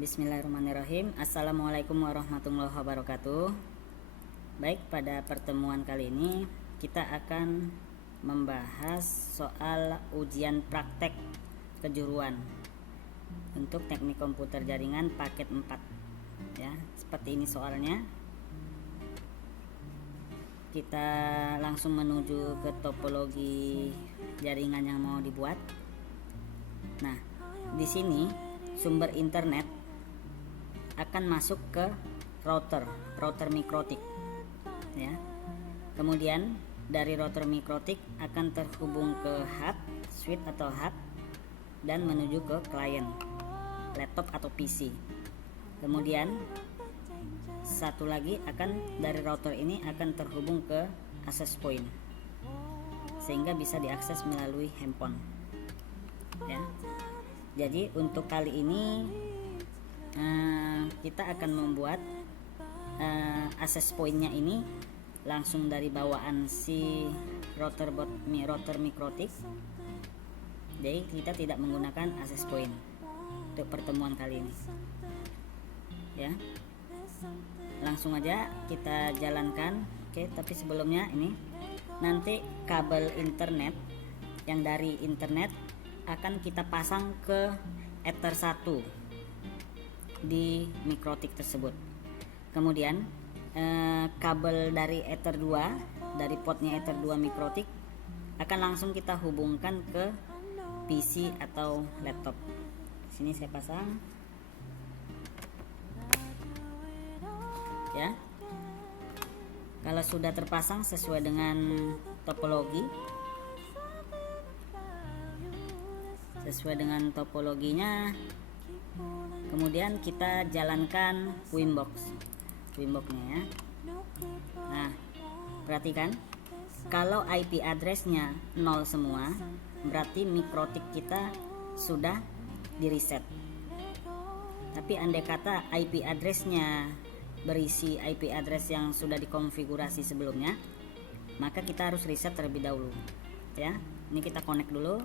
Bismillahirrahmanirrahim. Assalamualaikum warahmatullahi wabarakatuh. Baik, pada pertemuan kali ini kita akan membahas soal ujian praktek kejuruan untuk teknik komputer jaringan paket 4. Ya, seperti ini soalnya. Kita langsung menuju ke topologi jaringan yang mau dibuat. Nah, di sini sumber internet akan masuk ke router mikrotik, ya. Kemudian dari router mikrotik akan terhubung ke hub, switch atau hub, dan menuju ke klien, laptop atau PC. Kemudian satu lagi akan dari router ini akan terhubung ke access point, sehingga bisa diakses melalui handphone, ya. Jadi untuk kali ini kita akan membuat access pointnya ini langsung dari bawaan si router mikrotik. Jadi kita tidak menggunakan access point untuk pertemuan kali ini, ya. Langsung aja kita jalankan. Oke, tapi sebelumnya ini nanti kabel internet yang dari internet akan kita pasang ke Ether 1 di mikrotik tersebut. Kemudian kabel dari Ether 2 dari potnya Ether 2 mikrotik akan langsung kita hubungkan ke PC atau laptop. Sini saya pasang, ya. Kalau sudah terpasang sesuai dengan topologinya, kemudian kita jalankan Winbox-nya, ya. Nah, perhatikan, kalau IP address-nya 0 semua, berarti mikrotik kita sudah di reset. Tapi andai kata IP address-nya berisi IP address yang sudah dikonfigurasi sebelumnya, maka kita harus reset terlebih dahulu, ya. Ini kita connect dulu.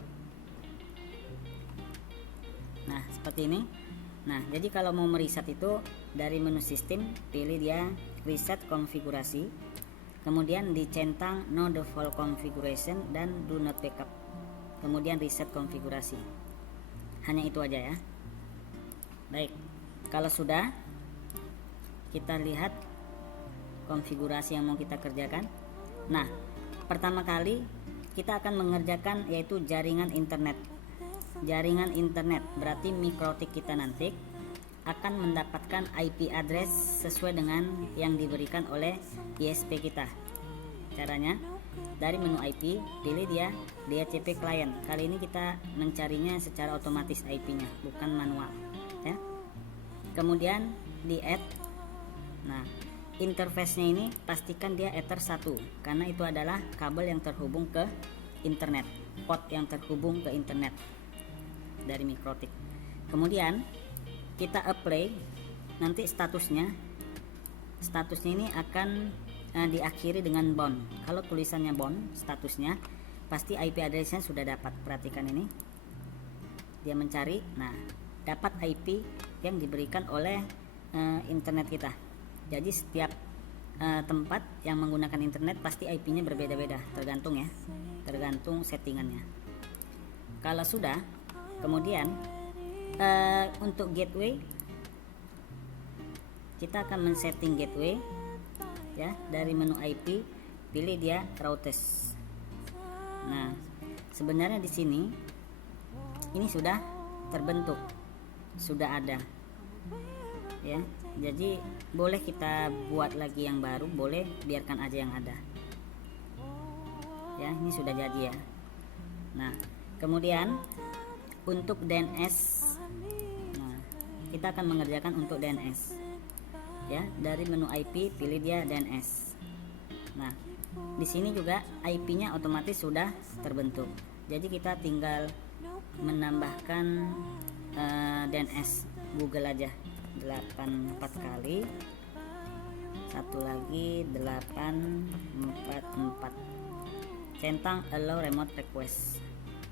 Nah, seperti ini. Nah, jadi kalau mau mereset itu dari menu sistem, pilih dia reset konfigurasi, kemudian dicentang no default configuration dan do not backup, kemudian reset konfigurasi. Hanya itu aja, ya. Baik, kalau sudah, kita lihat konfigurasi yang mau kita kerjakan. Nah, pertama kali kita akan mengerjakan yaitu jaringan internet berarti mikrotik kita nanti akan mendapatkan IP address sesuai dengan yang diberikan oleh ISP kita. Caranya dari menu IP, pilih dia DHCP client. Kali ini kita mencarinya secara otomatis IP-nya, bukan manual, ya. Kemudian di add. Nah, interface-nya ini pastikan dia Ether 1 karena itu adalah kabel yang terhubung ke internet, port yang terhubung ke internet dari mikrotik. Kemudian kita apply, nanti statusnya ini akan diakhiri dengan bound. Kalau tulisannya bound, statusnya pasti IP address-nya sudah dapat. Perhatikan ini, dia mencari, nah dapat IP yang diberikan oleh internet kita. Jadi setiap tempat yang menggunakan internet pasti IP-nya berbeda-beda, tergantung settingannya. Kalau sudah, kemudian untuk gateway kita akan men-setting gateway, ya. Dari menu IP pilih dia routers. Nah, sebenarnya di sini ini sudah terbentuk, sudah ada, ya. Jadi boleh kita buat lagi yang baru, boleh biarkan aja yang ada, ya. Ini sudah jadi, ya. Nah, kemudian untuk DNS, nah kita akan mengerjakan untuk DNS, ya. Dari menu IP pilih dia DNS. Nah, di sini juga IP-nya otomatis sudah terbentuk. Jadi kita tinggal menambahkan DNS Google aja 84 kali, satu lagi 844, centang allow remote request.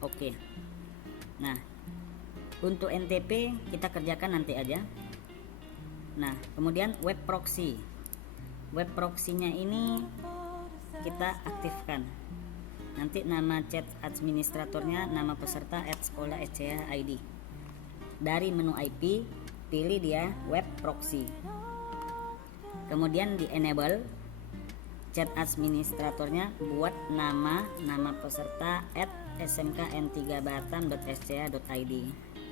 Oke. Nah, Untuk NTP kita kerjakan nanti aja. Nah, kemudian web proxy. Web proxy-nya ini kita aktifkan. Nanti nama chat administratornya, nama peserta @sekolah.sch.id. Dari menu IP pilih dia web proxy. Kemudian di enable chat administratornya, buat nama peserta @smkn3batam.sch.id.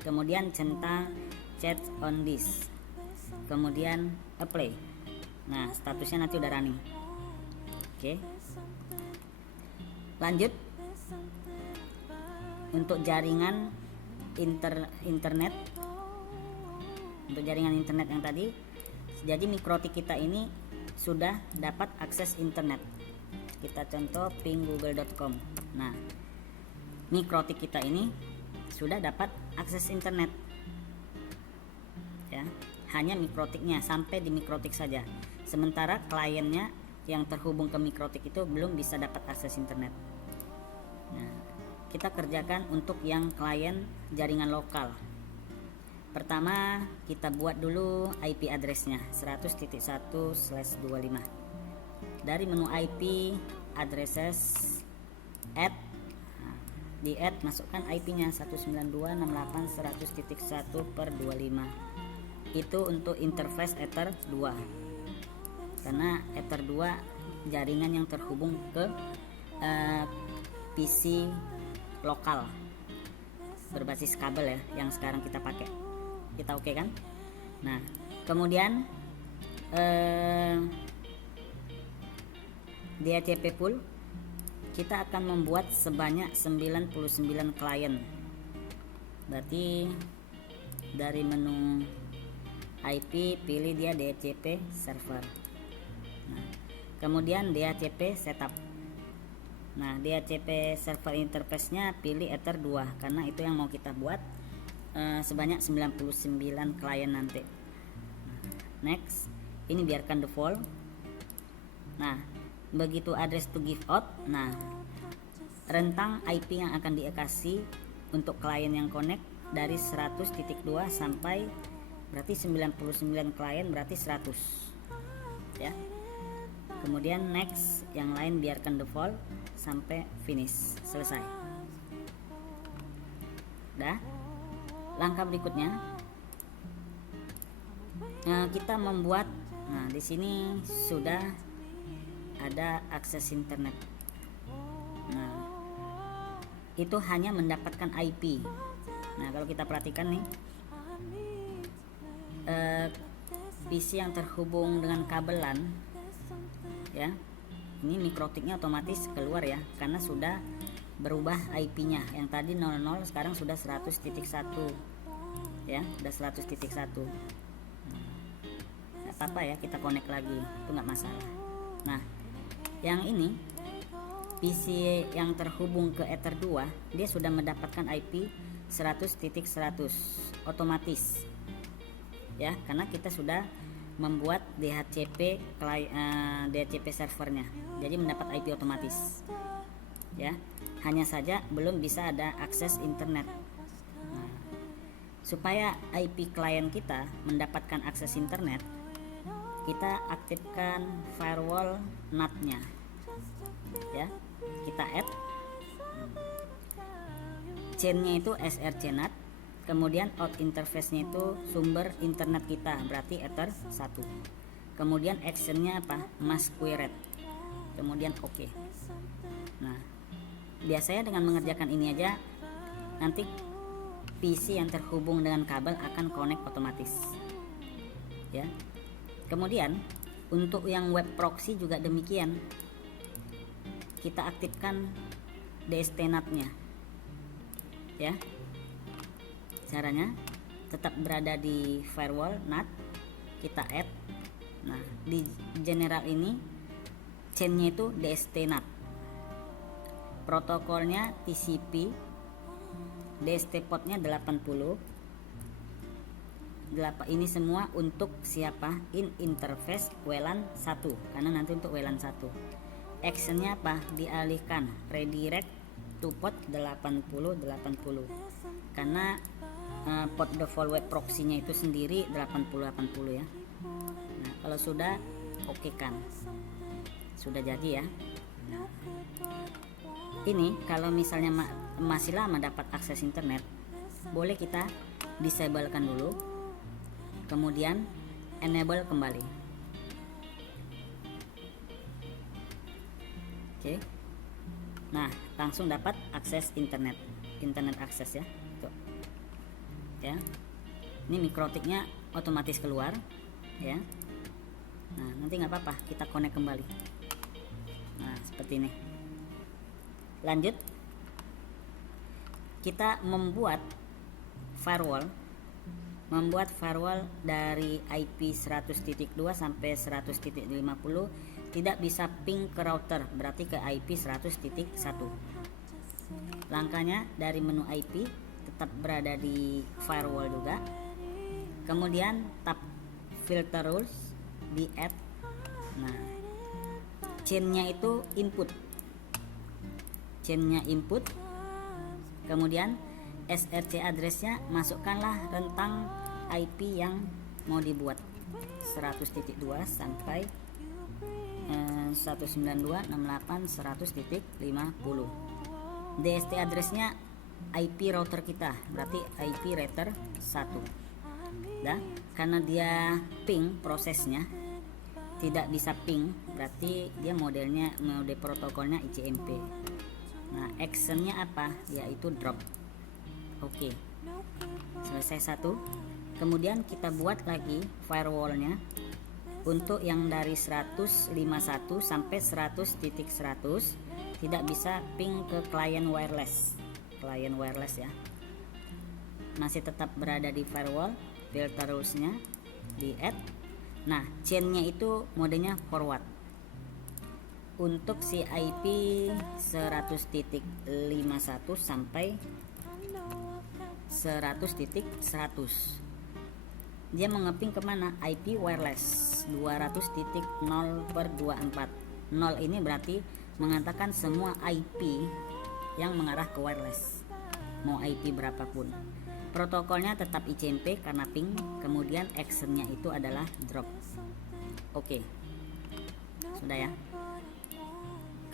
Kemudian centang chat on this. Kemudian apply. Nah, statusnya nanti udah running. Oke. Lanjut. Untuk jaringan internet. Untuk jaringan internet yang tadi, jadi Mikrotik kita ini sudah dapat akses internet. Kita contoh ping google.com. Nah, Mikrotik kita ini sudah dapat akses internet. Ya, hanya Mikrotiknya, sampai di Mikrotik saja. Sementara kliennya yang terhubung ke Mikrotik itu belum bisa dapat akses internet. Nah, kita kerjakan untuk yang klien jaringan lokal. Pertama, kita buat dulu IP addressnya 100.1/25. Dari menu IP addresses add, di add masukkan IP-nya 192.168.100.1/25. Itu untuk interface Ether 2. Karena Ether 2 jaringan yang terhubung ke PC lokal berbasis kabel ya, yang sekarang kita pakai. Kita oke kan? Nah, kemudian DHCP pool kita akan membuat sebanyak 99 klien. Berarti dari menu IP pilih dia DHCP server. Nah, kemudian DHCP setup. Nah, DHCP server interface-nya pilih Ether 2 karena itu yang mau kita buat sebanyak 99 klien nanti. Next, ini biarkan default. Nah, begitu address to give out, nah rentang IP yang akan dikasih untuk klien yang connect dari 100.2 sampai berarti 99 klien berarti 100 ya. Kemudian next, yang lain biarkan default sampai finish, selesai. Dah. Langkah berikutnya kita membuat. Nah, di sini sudah ada akses internet. Nah, itu hanya mendapatkan IP. Nah, kalau kita perhatikan nih, PC yang terhubung dengan kabelan ya, ini Mikrotiknya otomatis keluar ya, karena sudah berubah IP-nya. Yang tadi 00 sekarang sudah 100.1 ya, udah 100.1. Nggak apa-apa ya, kita connect lagi, itu nggak masalah. Nah, yang ini PC yang terhubung ke Ether 2 dia sudah mendapatkan IP 100.100 otomatis ya, karena kita sudah membuat DHCP servernya, jadi mendapat IP otomatis ya. Hanya saja belum bisa ada akses internet. Nah, supaya IP klien kita mendapatkan akses internet, kita aktifkan firewall NAT-nya ya. Kita add chain-nya itu SRC NAT, kemudian out interface-nya itu sumber internet kita, berarti Ether 1. Kemudian action-nya apa? Mask query. Kemudian oke. Nah, biasanya dengan mengerjakan ini aja nanti PC yang terhubung dengan kabel akan connect otomatis ya. Kemudian untuk yang web proxy juga demikian, kita aktifkan DST NAT-nya ya. Caranya tetap berada di firewall NAT, kita add. Nah, di general ini chain-nya itu DST NAT, protokolnya TCP, DST portnya 80. Ini semua untuk siapa? In interface WLAN 1, karena nanti untuk WLAN 1. Actionnya apa? Dialihkan redirect to port 80 karena port default web proxy-nya itu sendiri 8080 ya. Nah, kalau sudah oke kan, sudah jadi ya. Nah, ini kalau misalnya masih lama dapat akses internet, boleh kita disablekan dulu, kemudian enable kembali. Oke. Nah, langsung dapat akses internet akses ya. Tuh. Ya. Ini mikrotiknya otomatis keluar ya. Nah, nanti nggak apa-apa, kita connect kembali. Nah, seperti ini. Lanjut, kita membuat firewall dari IP 100.2 sampai 100.50 tidak bisa ping ke router, berarti ke IP 100.1. Langkahnya dari menu IP tetap berada di firewall juga, kemudian tab filter rules di add. Nah, chainnya itu input, kemudian SRC addressnya masukkanlah rentang IP yang mau dibuat 100.2 sampai 192.68.100.50. DST addressnya IP router kita, berarti IP router 1. Nah, karena dia ping prosesnya tidak bisa ping, berarti dia mode protokolnya ICMP. Nah, actionnya apa? Yaitu drop. Oke, selesai satu. Kemudian kita buat lagi firewallnya untuk yang dari 151 sampai 100.100 tidak bisa ping ke klien wireless ya. Masih tetap berada di firewall, filter rules-nya di add. Nah, chain-nya itu modenya forward. Untuk si IP 100.51 sampai 100.100 dia mengeping kemana? IP wireless 200.0/24. 0 ini berarti mengatakan semua IP yang mengarah ke wireless, mau IP berapapun. Protokolnya tetap ICMP karena ping, kemudian actionnya itu adalah drop. Oke, sudah ya.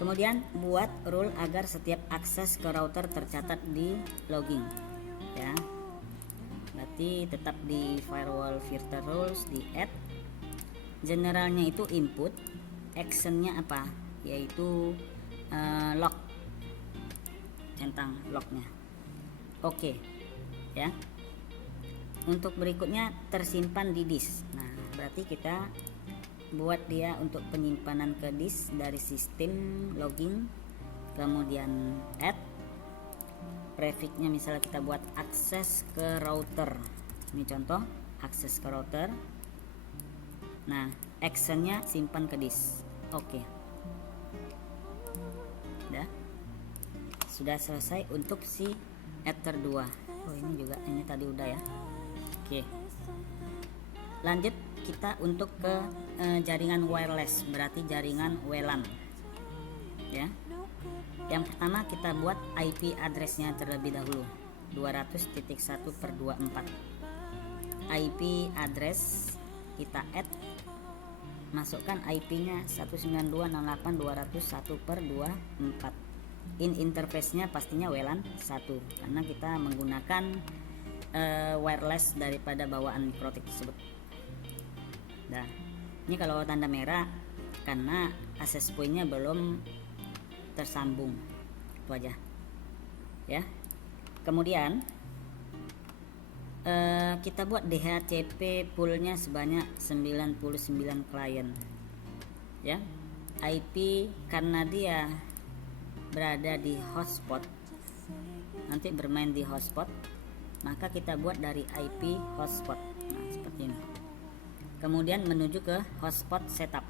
Kemudian buat rule agar setiap akses ke router tercatat di logging ya. Berarti tetap di firewall filter rules di add. Generalnya itu input, actionnya apa? Yaitu log, centang lognya. Oke ya. Untuk berikutnya tersimpan di disk. Nah, berarti kita buat dia untuk penyimpanan ke disk dari sistem logging, kemudian add. Prefixnya misalnya kita buat akses ke router. Ini contoh akses ke router. Nah, actionnya simpan ke disk. Oke. Sudah selesai untuk si Ether 2. Oh, ini tadi udah ya. Oke. Lanjut kita untuk ke jaringan wireless, berarti jaringan WLAN. Ya. Yang pertama kita buat IP addressnya terlebih dahulu 200.1/24. IP address kita add, masukkan IP-nya 192.68.201/24. Interface-nya pastinya WLAN 1 karena kita menggunakan wireless daripada bawaan mikrotik tersebut. Nah, ini kalau tanda merah karena access point-nya belum tersambung, itu aja ya. Kemudian kita buat DHCP poolnya sebanyak 99 klien ya. IP karena dia berada di hotspot, nanti bermain di hotspot, maka kita buat dari IP hotspot. Nah, seperti ini. Kemudian menuju ke hotspot setup.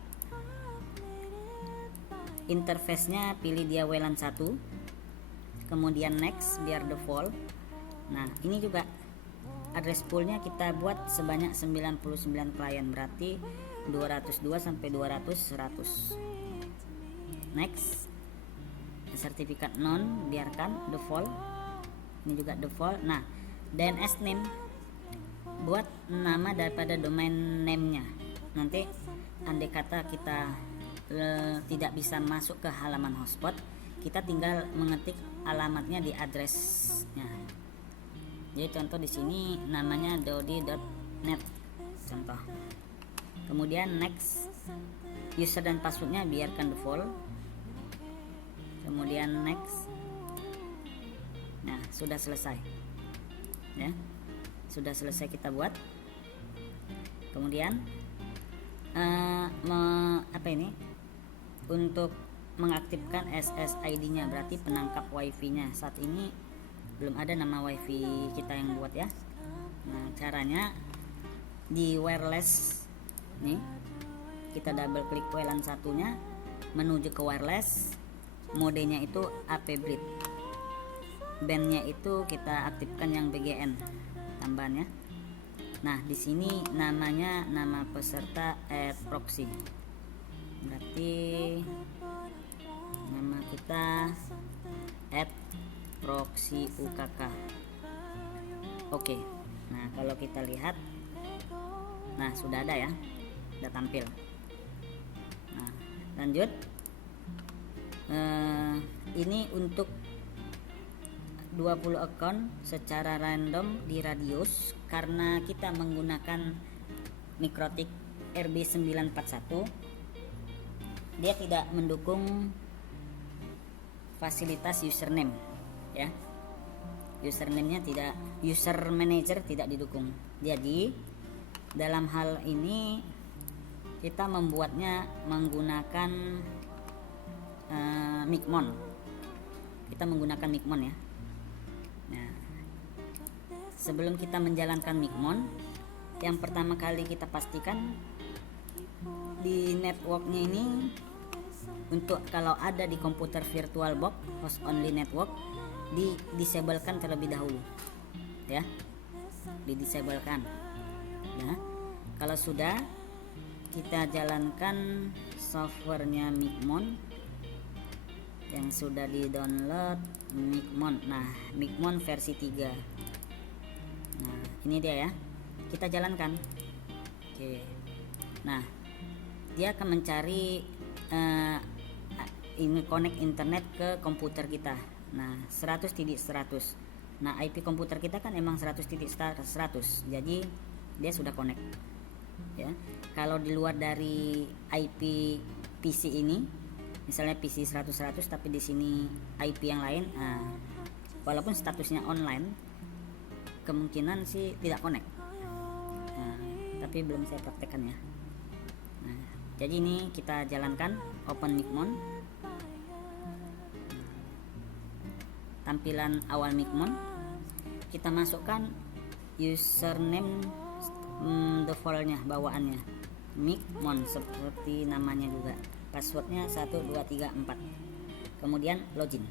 Interface-nya pilih dia WLAN 1, kemudian next biar default. Nah, ini juga address poolnya kita buat sebanyak 99 klien, berarti 202 sampai 200 100. Next, sertifikat non biarkan default, ini juga default. Nah, DNS name, buat nama daripada domain name-nya. Nanti andai kata kita tidak bisa masuk ke halaman hotspot, kita tinggal mengetik alamatnya di address-nya. Jadi contoh di sini namanya dodi.net contoh. Kemudian next, user dan passwordnya biarkan default. Kemudian next. Nah, sudah selesai. Ya. Sudah selesai kita buat. Kemudian untuk mengaktifkan SSID-nya, berarti penangkap WiFi-nya. Saat ini belum ada nama WiFi kita yang buat ya. Nah, caranya di wireless nih, kita double klik WLAN satunya, menuju ke wireless, modenya itu AP Bridge, bandnya itu kita aktifkan yang BGN tambahannya. Nah, di sini namanya nama peserta @proxy, berarti nama kita @proxyukk. Oke. Nah, kalau kita lihat, nah sudah ada ya, sudah tampil. Nah, lanjut. Ini untuk 20 akun secara random di radius, karena kita menggunakan Mikrotik RB941, dia tidak mendukung fasilitas username ya. Username-nya tidak, user manager tidak didukung. Jadi dalam hal ini kita membuatnya menggunakan Micmon. Kita menggunakan Micmon ya. Nah, sebelum kita menjalankan Micmon, yang pertama kali kita pastikan di networknya ini, untuk kalau ada di komputer VirtualBox host only network, disablekan terlebih dahulu ya, disablekan ya. Kalau sudah, kita jalankan softwarenya Micmon yang sudah di download, Micmon. Nah, Micmon versi 3. Nah, ini dia ya, kita jalankan. Oke. Nah, dia akan mencari ini connect internet ke komputer kita. Nah, 100.100. Nah, IP komputer kita kan emang 100.100, jadi dia sudah connect ya. Kalau di luar dari IP PC ini, misalnya PC 100.100 tapi di sini IP yang lain, walaupun statusnya online, kemungkinan sih tidak connect. Tapi belum saya praktekkan ya. Nah, jadi ini kita jalankan open Micmon. Tampilan awal Micmon, kita masukkan username defaultnya, bawaannya Micmon seperti namanya juga. Passwordnya 1234. Kemudian login.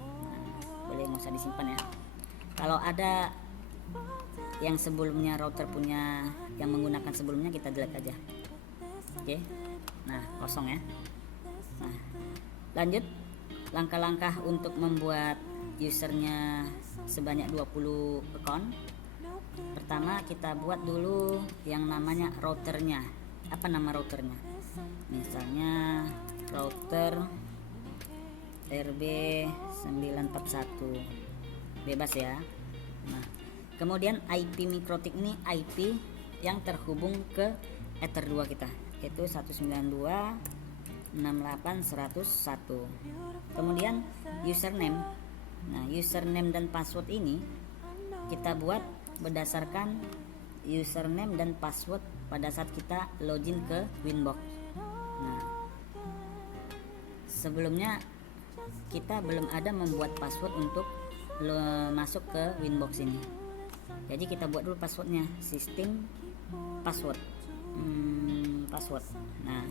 Nah, boleh nggak usah disimpan ya. Kalau ada yang sebelumnya router punya, yang menggunakan sebelumnya, kita delete aja. Oke. Nah, kosong ya. Nah, lanjut langkah-langkah untuk membuat usernya sebanyak 20 akun. Pertama, kita buat dulu yang namanya routernya. Apa nama routernya? Misalnya router RB941, bebas ya. Nah, kemudian IP Mikrotik ini IP yang terhubung ke Ether 2 kita, yaitu 192.168.101. Kemudian username. Nah, username dan password ini kita buat berdasarkan username dan password pada saat kita login ke Winbox. Nah, sebelumnya kita belum ada membuat password untuk masuk ke Winbox ini. Jadi kita buat dulu passwordnya, sistem password. Password. Nah,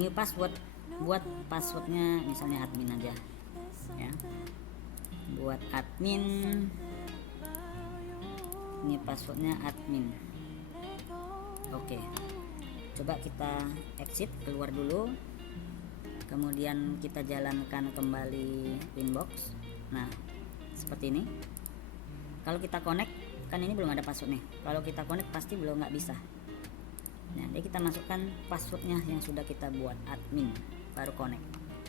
new password, buat passwordnya misalnya admin aja ya. Buat admin, ini passwordnya admin. Oke, coba kita exit, keluar dulu, kemudian kita jalankan kembali Winbox. Nah, seperti ini. Kalau kita connect, kan ini belum ada passwordnya. Kalau kita connect pasti belum, nggak bisa. Nah, jadi kita masukkan passwordnya yang sudah kita buat, admin, baru connect.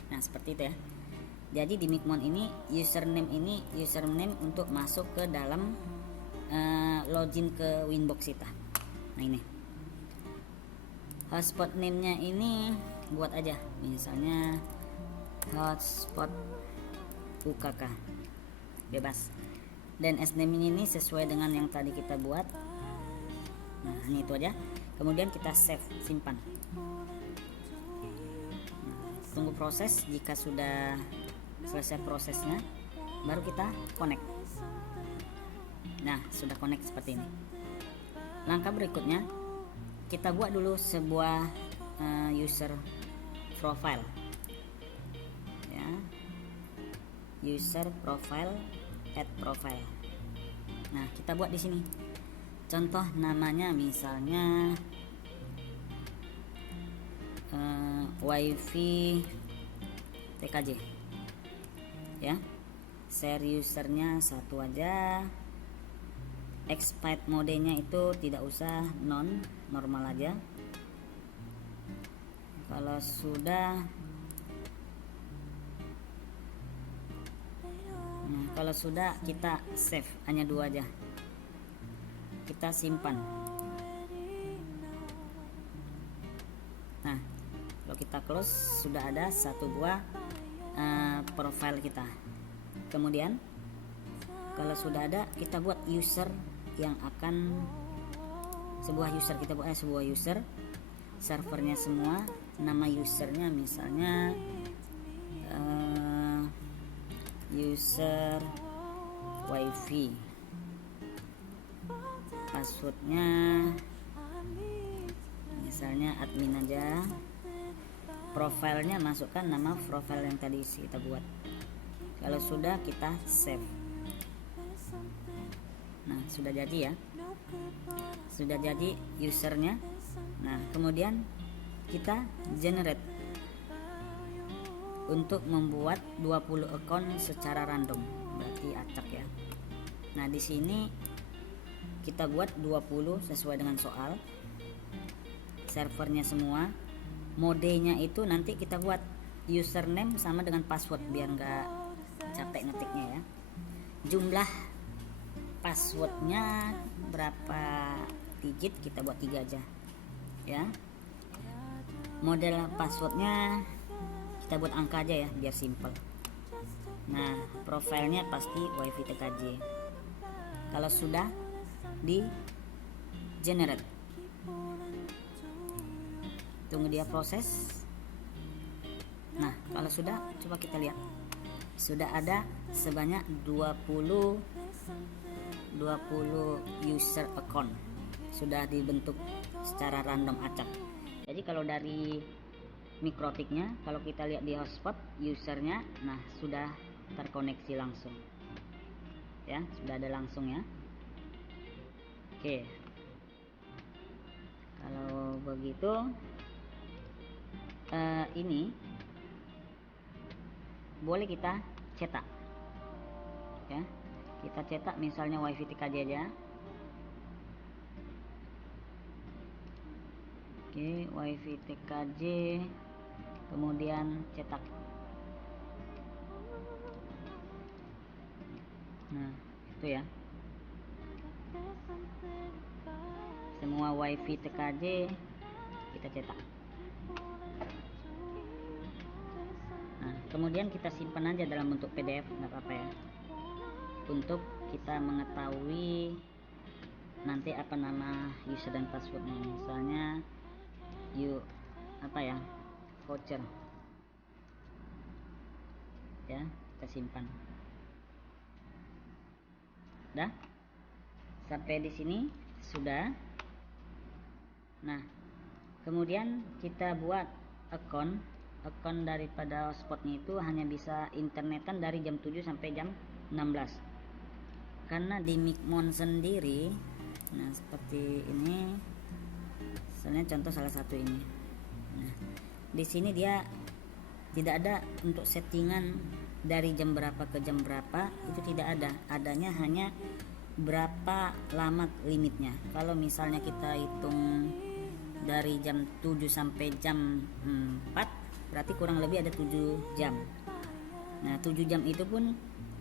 Nah, seperti itu ya. Jadi di Micmon ini username untuk masuk ke dalam login ke Winbox kita. Nah, ini hotspot name-nya ini buat aja, misalnya hotspot UKK, bebas. Dan sname ini sesuai dengan yang tadi kita buat. Nah, ini itu aja. Kemudian kita save, simpan. Nah, tunggu proses. Jika sudah selesai prosesnya, baru kita connect. Nah, sudah connect seperti ini. Langkah berikutnya, kita buat dulu sebuah user profile. Ya, user profile, add profile. Nah, kita buat di sini. Contoh namanya misalnya wifi TKJ. Ya, share usernya satu aja. Expired modenya itu tidak usah, normal aja. Kalau sudah, nah, kalau sudah kita save, hanya 2 aja. Kita simpan. Nah, kalau kita close, sudah ada 1 buah profile kita. Kemudian kalau sudah ada, kita buat user yang akan sebuah user, kita buat sebuah user, servernya semua, nama usernya misalnya user wifi, passwordnya misalnya admin aja, profilnya masukkan nama profile yang tadi kita buat. Kalau sudah, kita save. Nah, sudah jadi ya, sudah jadi usernya. Nah, kemudian kita generate untuk membuat 20 akun secara random, berarti acak ya. Nah, di sini kita buat 20 sesuai dengan soal, servernya semua, modenya itu nanti kita buat username sama dengan password biar nggak capek ngetiknya ya. Jumlah passwordnya berapa digit, kita buat 3 aja ya. Model passwordnya kita buat angka aja ya biar simple. Nah, profilnya pasti wifi TKJ. Kalau sudah di generate, tunggu dia proses. Nah, kalau sudah, coba kita lihat, sudah ada sebanyak 20 user account sudah dibentuk secara random acak. Jadi kalau dari mikrotiknya, kalau kita lihat di hotspot usernya, nah sudah terkoneksi langsung ya, sudah ada langsung ya. Oke, kalau begitu ini boleh kita cetak ya. Kita cetak misalnya wifi TKJ aja. Oke, wifi TKJ, kemudian cetak. Nah, itu ya, semua wifi TKJ kita cetak. Nah, kemudian kita simpan aja dalam bentuk PDF, nggak apa-apa ya, untuk kita mengetahui nanti apa nama user dan passwordnya. Misalnya voucher ya, kita simpan. Dah, sampai di sini sudah. Nah, kemudian kita buat akun daripada hotspotnya itu hanya bisa internetan dari jam 7 sampai jam 16. Karena di Micmon sendiri, nah seperti ini, misalnya contoh salah satu ini. Nah, di sini dia tidak ada untuk settingan dari jam berapa ke jam berapa, itu tidak ada. Adanya hanya berapa lama limitnya. Kalau misalnya kita hitung dari jam 7 sampai jam 4, berarti kurang lebih ada 7 jam. Nah 7 jam itu pun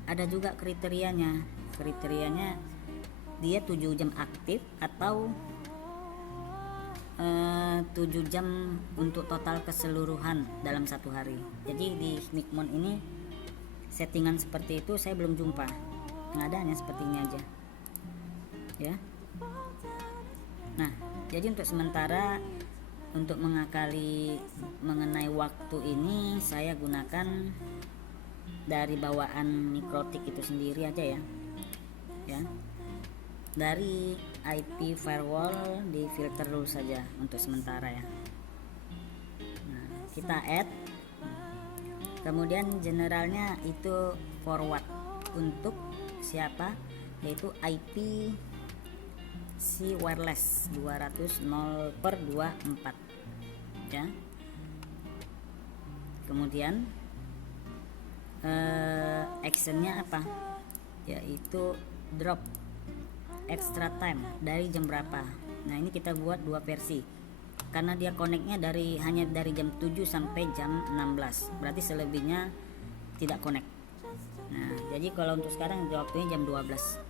ada juga kriterianya dia 7 jam aktif atau 7 jam untuk total keseluruhan dalam satu hari. Jadi di Micmon ini settingan seperti itu saya belum jumpa, yang ada hanya seperti ini aja ya. Nah jadi untuk sementara untuk mengakali mengenai waktu ini saya gunakan dari bawaan Mikrotik itu sendiri aja ya, dari IP firewall di filter dulu saja untuk sementara ya. Nah, kita add, kemudian generalnya itu forward untuk siapa, yaitu IP si wireless 200.0/24 ya. Kemudian actionnya apa, yaitu drop extra time dari jam berapa. Nah ini kita buat dua versi karena dia connectnya hanya dari jam 7 sampai jam 16, berarti selebihnya tidak connect. Nah jadi kalau untuk sekarang waktunya jam 12,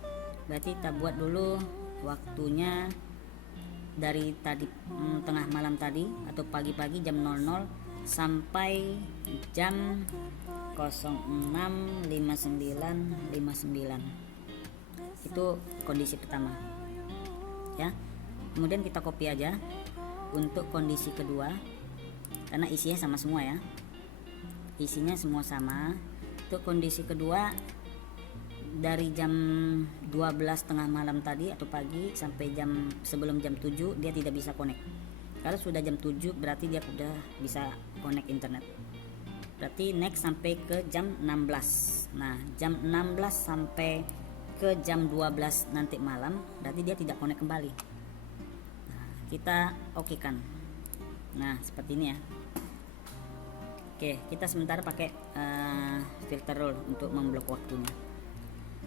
berarti kita buat dulu waktunya dari tadi tengah malam tadi atau pagi-pagi jam 00 sampai jam 06.59.59. Itu kondisi pertama ya. Kemudian kita copy aja untuk kondisi kedua karena isinya sama semua ya, isinya semua sama. Untuk kondisi kedua dari jam 12 tengah malam tadi atau pagi sampai sebelum jam 7 dia tidak bisa connect. Kalau sudah jam 7 berarti dia sudah bisa connect internet. Berarti next sampai ke jam 16. Nah jam 16 sampai ke jam 12 nanti malam berarti dia tidak connect kembali. Nah, kita oke kan. Nah seperti ini ya. Oke, kita sementara pakai filter rule untuk memblok waktunya.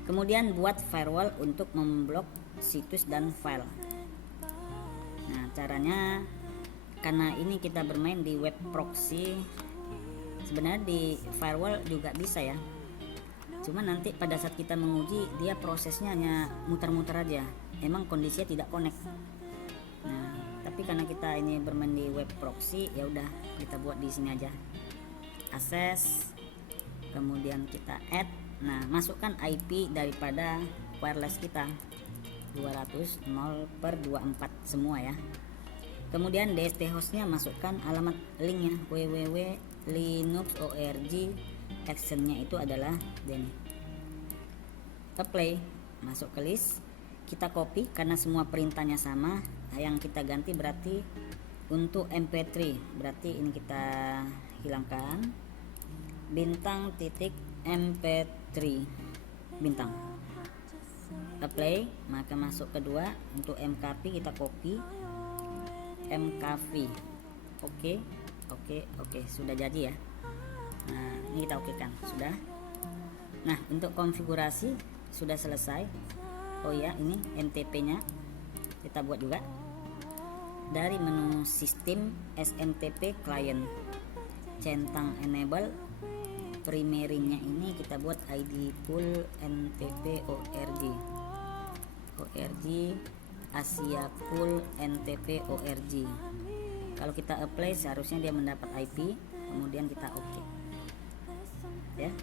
Kemudian buat firewall untuk memblok situs dan file. Nah caranya, karena ini kita bermain di web proxy, sebenarnya di firewall juga bisa ya, cuma nanti pada saat kita menguji dia prosesnya hanya muter-muter aja, emang kondisinya tidak connect. Nah tapi karena kita ini bermain di web proxy, ya udah kita buat di sini aja, access, kemudian kita add. Nah masukkan IP daripada wireless kita 200.0/24 semua ya. Kemudian DST hostnya masukkan alamat linknya www.linux.org, actionnya itu adalah ini. Apply, masuk ke list, kita copy karena semua perintahnya sama. Yang kita ganti berarti untuk MP3, berarti ini kita hilangkan bintang titik MP3 bintang. Apply, maka masuk kedua untuk MKV kita copy MKV. Oke, sudah jadi ya. Nah ini kita oke kan, sudah. Nah untuk konfigurasi sudah selesai. Oh ya, ini MTP nya kita buat juga dari menu sistem SMTP client, centang enable. Primarynya ini kita buat ID pool NTP ORG Asia pool NTP ORG. Kalau kita apply seharusnya dia mendapat IP, kemudian kita oke ya.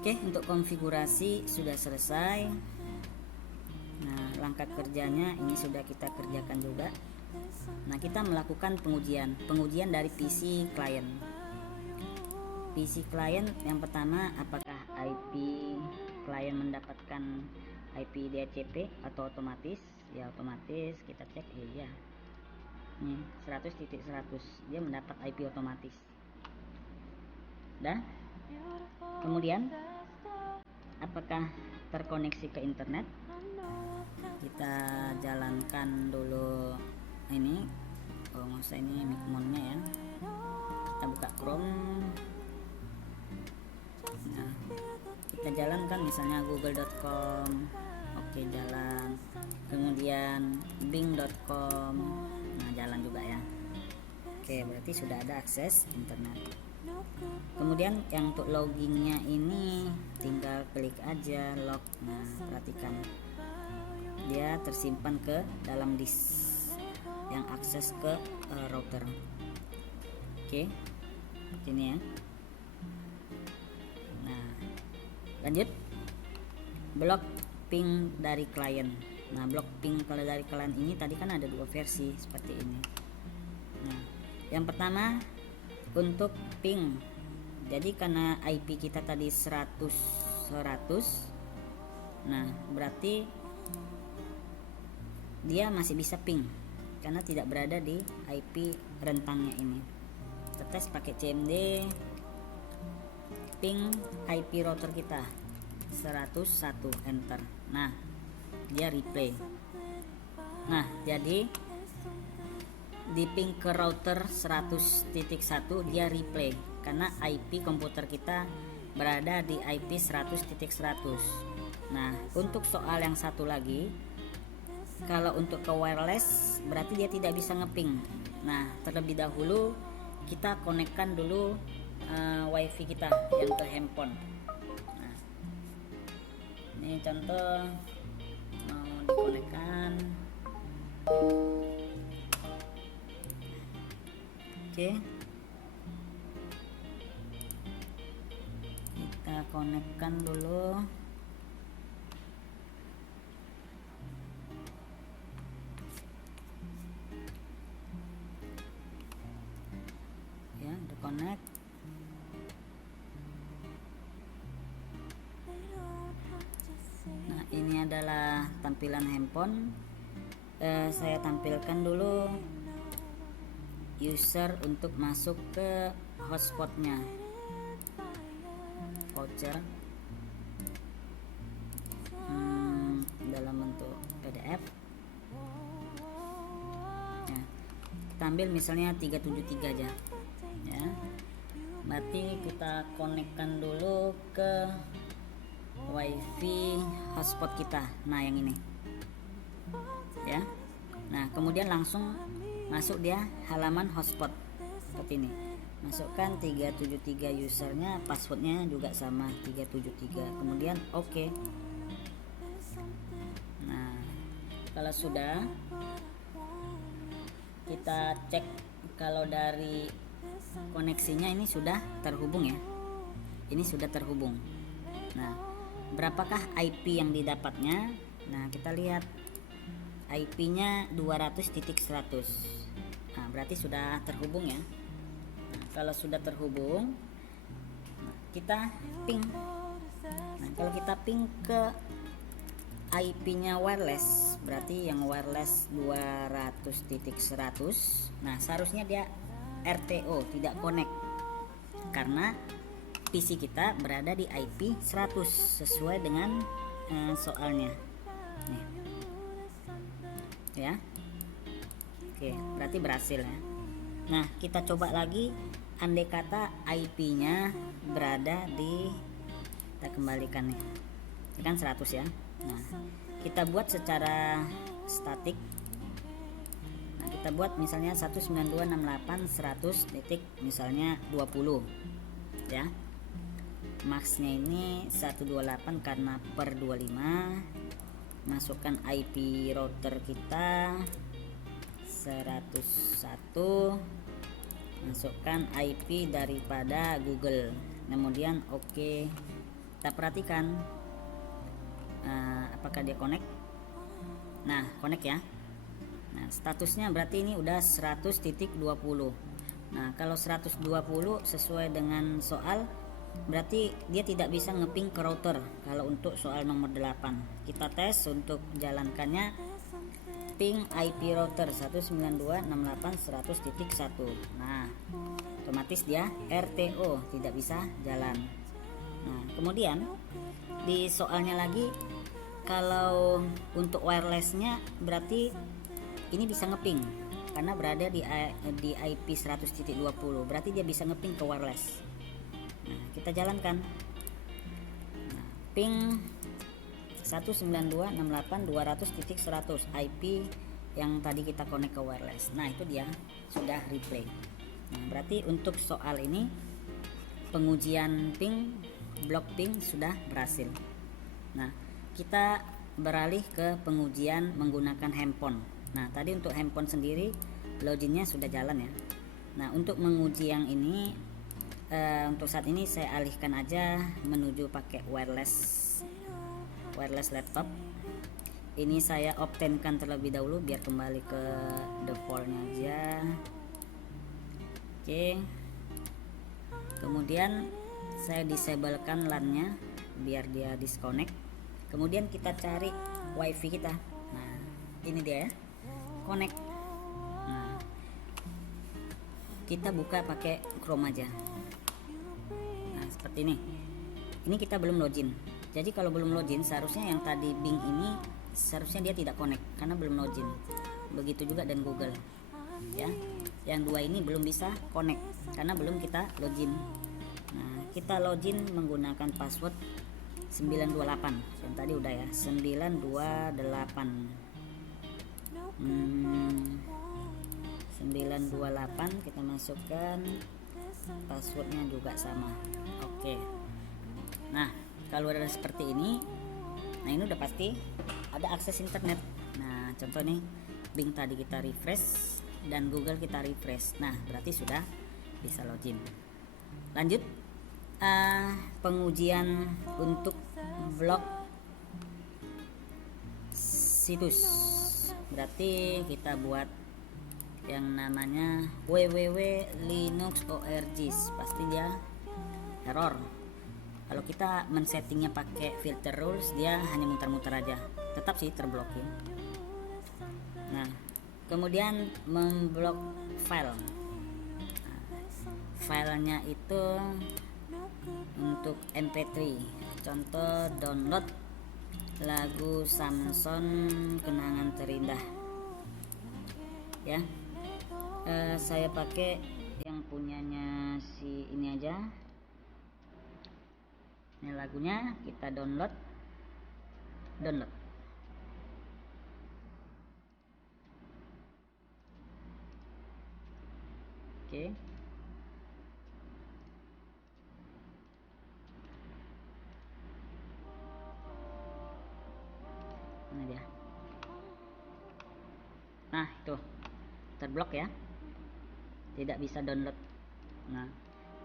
Oke, untuk konfigurasi sudah selesai. Nah langkah kerjanya ini sudah kita kerjakan juga. Nah kita melakukan pengujian dari PC client. Yang pertama, apakah IP client mendapatkan IP DHCP atau otomatis? Ya otomatis, kita cek iya. Nih 100.100 dia mendapat IP otomatis. Dah. Kemudian apakah terkoneksi ke internet? Kita jalankan dulu ini. Oh masa ini Micmonnya ya. Kita buka Chrome. Nah, kita jalankan, misalnya google.com, oke jalan, kemudian bing.com, nah jalan juga ya. Oke, berarti sudah ada akses internet. Kemudian yang untuk loggingnya ini tinggal klik aja log. Nah perhatikan, dia tersimpan ke dalam disk yang akses ke router. Oke, ini ya. Nah lanjut, blok ping dari klien. Nah blok ping kalau dari klien ini tadi kan ada 2 versi seperti ini. Nah yang pertama untuk ping, jadi karena IP kita tadi 100, nah berarti dia masih bisa ping karena tidak berada di IP rentangnya ini. Kita tes pakai CMD ping IP router kita 101, enter. Nah dia replay. Nah jadi di ping ke router 100.1 dia replay karena IP komputer kita berada di IP 100.100. Nah untuk soal yang satu lagi, kalau untuk ke wireless berarti dia tidak bisa ngeping. Nah terlebih dahulu kita konekkan dulu wifi kita yang ke handphone. Nah ini contoh mau dikonekkan. Oke, kita konekkan dulu. Ya, udah connect. Nah, ini adalah tampilan handphone. Saya tampilkan dulu user untuk masuk ke hotspotnya, voucher dalam bentuk PDF ya. Kita ambil misalnya 373 aja ya. Berarti kita konekkan dulu ke wifi hotspot kita. Nah yang ini ya. Nah kemudian langsung masuk dia halaman hotspot seperti ini. Masukkan 373 usernya, passwordnya juga sama 373. Kemudian oke. Nah kalau sudah, kita cek kalau dari koneksinya ini sudah terhubung ya. Ini sudah terhubung. Nah berapakah IP yang didapatnya? Nah kita lihat IP-nya 200.100. Nah, berarti sudah terhubung ya. Nah, kalau sudah terhubung, kita ping. Nah, kalau kita ping ke IP-nya wireless, berarti yang wireless 200.100. Nah, seharusnya dia RTO, tidak connect. Karena PC kita berada di IP 100 sesuai dengan soalnya. Nih. Ya. Oke, berarti berhasil ya. Nah kita coba lagi, andai kata IP-nya berada di, kita kembalikan nih, ini kan 100 ya. Nah kita buat secara statik. Nah kita buat misalnya 192.168.100 titik misalnya 20 ya. Maxnya ini 128 karena per 25. Masukkan IP router kita 101, masukkan IP daripada Google, kemudian oke. Kita perhatikan apakah dia connect. Nah connect ya. Nah statusnya berarti ini udah 100.20. Nah kalau 120 sesuai dengan soal, berarti dia tidak bisa ngeping ke router. Kalau untuk soal nomor 8 kita tes untuk jalankannya, ping IP router 192.168.100.1. Nah otomatis dia RTO, tidak bisa jalan. Nah kemudian di soalnya lagi, kalau untuk wirelessnya berarti ini bisa ngeping karena berada di IP 100.20, berarti dia bisa ngeping ke wireless. Nah kita jalankan. Nah ping 192.68.200.100 IP yang tadi kita connect ke wireless. Nah, itu dia sudah replay. Nah, berarti untuk soal ini pengujian ping, blok ping sudah berhasil. Nah, kita beralih ke pengujian menggunakan handphone. Nah, tadi untuk handphone sendiri loginnya sudah jalan ya. Nah, untuk menguji yang ini untuk saat ini saya alihkan aja menuju pakai wireless laptop. Ini saya obtainkan terlebih dahulu biar kembali ke defaultnya aja. Oke, kemudian saya disablekan LAN-nya biar dia disconnect. Kemudian kita cari wifi kita. Nah, ini dia ya, connect. Nah, kita buka pakai Chrome aja. Nah, seperti ini. Ini kita belum login. Jadi kalau belum login, seharusnya yang tadi Bing ini seharusnya dia tidak connect karena belum login. Begitu juga dan Google ya, yang dua ini belum bisa connect karena belum kita login. Nah, kita login menggunakan password 928 yang tadi udah ya, 928 928 kita masukkan passwordnya juga sama. Oke. Nah, kalau udah seperti ini, nah ini udah pasti ada akses internet. Nah, contoh nih, Bing tadi kita refresh dan Google kita refresh. Nah, berarti sudah bisa login. Lanjut, pengujian untuk blok situs. Berarti kita buat yang namanya www.linux.org. Pasti dia error. Kalau kita men-settingnya pakai filter rules, dia hanya muter-muter aja, tetap sih terblokir. Nah, kemudian memblok file. Nah, filenya itu untuk MP3. Contoh download lagu Samson Kenangan Terindah. Ya, saya pakai yang punyanya si ini aja. Ini lagunya, kita download. Oke. Ini dia. Nah, itu terblok ya, tidak bisa download. Nah,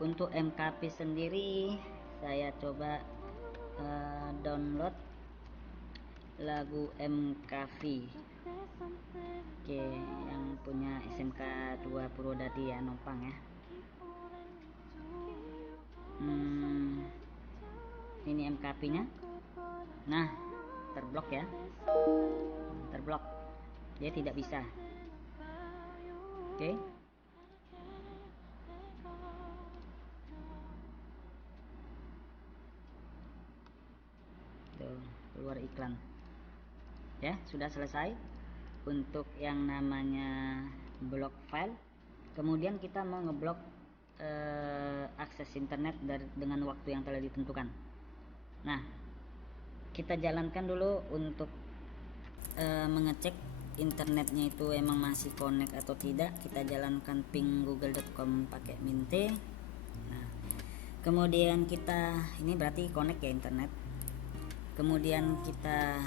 untuk MKP sendiri saya coba download lagu MKV. Oke, yang punya SMK 2 Purwodadi ya, Nompang ya. Ini MKP nya. Nah, terblok ya, terblok, dia tidak bisa. Oke. Tuh, keluar iklan ya. Sudah selesai untuk yang namanya blok file. Kemudian kita mau ngeblok akses internet dengan waktu yang telah ditentukan. Nah, kita jalankan dulu untuk mengecek internetnya itu emang masih connect atau tidak. Kita jalankan ping google.com pakai minte. Nah, kemudian kita ini berarti connect ya internet. Kemudian kita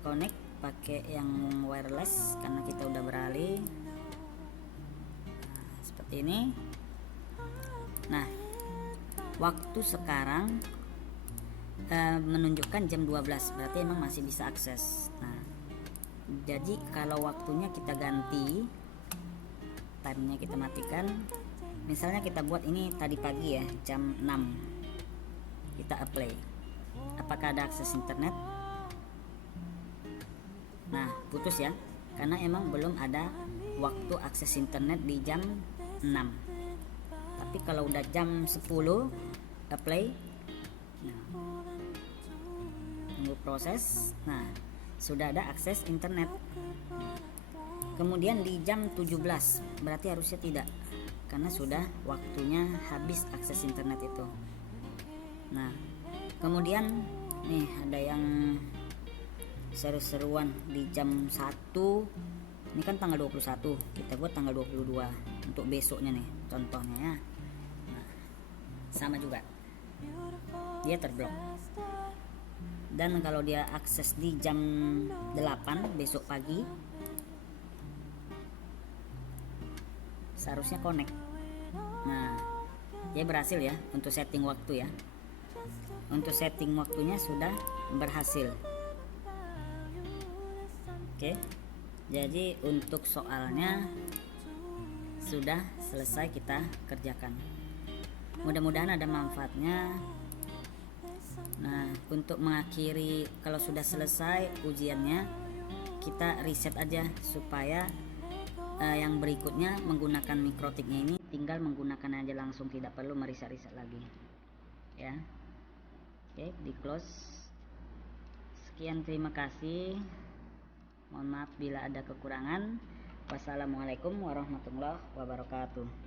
connect pakai yang wireless karena kita udah beralih. Nah, seperti ini. Nah, waktu sekarang menunjukkan jam 12, berarti emang masih bisa akses. Nah, jadi kalau waktunya kita ganti, timenya kita matikan. Misalnya kita buat ini tadi pagi ya, jam 6. Kita apply, apakah ada akses internet? Nah, putus ya, karena emang belum ada waktu akses internet di jam 6. Tapi kalau udah jam 10 apply, nah, tunggu proses. Nah, sudah ada akses internet. Kemudian di jam 17 berarti harusnya tidak, karena sudah waktunya habis akses internet itu. Nah, Kemudian nih ada yang seru-seruan di jam 1. Ini kan tanggal 21, kita buat tanggal 22 untuk besoknya nih contohnya ya. Nah, sama juga dia terblok. Dan kalau dia akses di jam 8 besok pagi, seharusnya connect. Nah, dia berhasil ya untuk setting waktu ya. Untuk setting waktunya sudah berhasil. Oke, jadi untuk soalnya sudah selesai kita kerjakan. Mudah-mudahan ada manfaatnya. Nah, untuk mengakhiri kalau sudah selesai ujiannya, kita reset aja supaya yang berikutnya menggunakan mikrotiknya ini tinggal menggunakan aja langsung, tidak perlu mereset-reset lagi ya. Oke, di close. Sekian, terima kasih. Mohon maaf bila ada kekurangan. Wassalamualaikum warahmatullahi wabarakatuh.